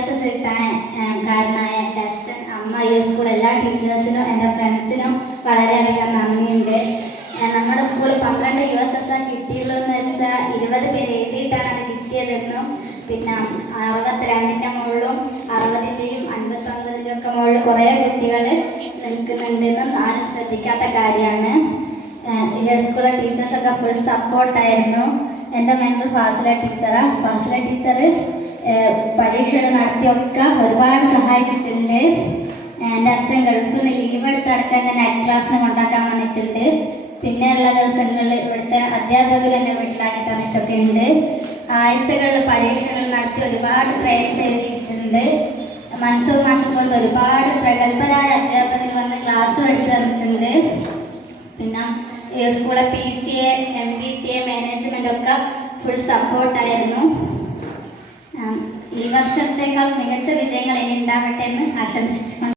വിദ്യാഭ്യാസം കിട്ടാൻ കാരണമായ എൻ്റെ അച്ഛൻ, അമ്മ, ഈ സ്കൂൾ എല്ലാ ടീച്ചേഴ്സിനും എൻ്റെ ഫ്രണ്ട്സിനും വളരെയധികം നന്ദിയുണ്ട്. നമ്മുടെ സ്കൂളിൽ 12 USSR കിട്ടിയുള്ളൂ എന്ന് വെച്ചാൽ 20 പേര് എഴുതിയിട്ടാണ് അത് കിട്ടിയതെന്നും പിന്നെ 62ൻ്റെ മുകളിലും 60ൻ്റെയും 59ൻ്റെയും ഒക്കെ മുകളിൽ കുറേ കുട്ടികൾ നിൽക്കുന്നുണ്ടെന്നും ആരും ശ്രദ്ധിക്കാത്ത കാര്യമാണ്. ഈ സ്കൂളിലെ ടീച്ചേഴ്സൊക്കെ ഫുൾ സപ്പോർട്ടായിരുന്നു. എൻ്റെ മെൻറ്റർ ഫാസില ടീച്ചറാണ്. ഫാസില ടീച്ചർ പരീക്ഷകൾ നടത്തിയൊക്കെ ഒരുപാട് സഹായിച്ചിട്ടുണ്ട്. എൻ്റെ അച്ഛൻ ഗൾഫിൽ നിന്ന് ലീവ് എടുത്തടക്കാൻ ഞാൻ നൈറ്റ് ക്ലാസ്സിന് കൊണ്ടാക്കാൻ വന്നിട്ടുണ്ട്. പിന്നെയുള്ള ദിവസങ്ങളിൽ ഇവിടുത്തെ അധ്യാപകർ എന്നെ വീട്ടിലാക്കി തന്നിട്ടൊക്കെ ഉണ്ട്. ആഴ്ചകളിൽ പരീക്ഷകൾ നടത്തി ഒരുപാട് ട്രെയിൻ ചെയ്തിട്ടുണ്ട്. മൻസൂർ മാഷെ കൊണ്ട് ഒരുപാട് പ്രഗത്ഭരായ അധ്യാപകർ വന്ന് ക്ലാസ്സും എടുത്ത് തന്നിട്ടുണ്ട്. പിന്നെ സ്കൂളെ PTA, MPTA, മാനേജ്മെൻ്റ് ഒക്കെ ഫുൾ സപ്പോർട്ടായിരുന്നു. ഈ വർഷത്തേക്കാൾ മികച്ച വിജയങ്ങൾ ഇനി ഉണ്ടാവട്ടെ എന്ന് ആശംസിച്ചു.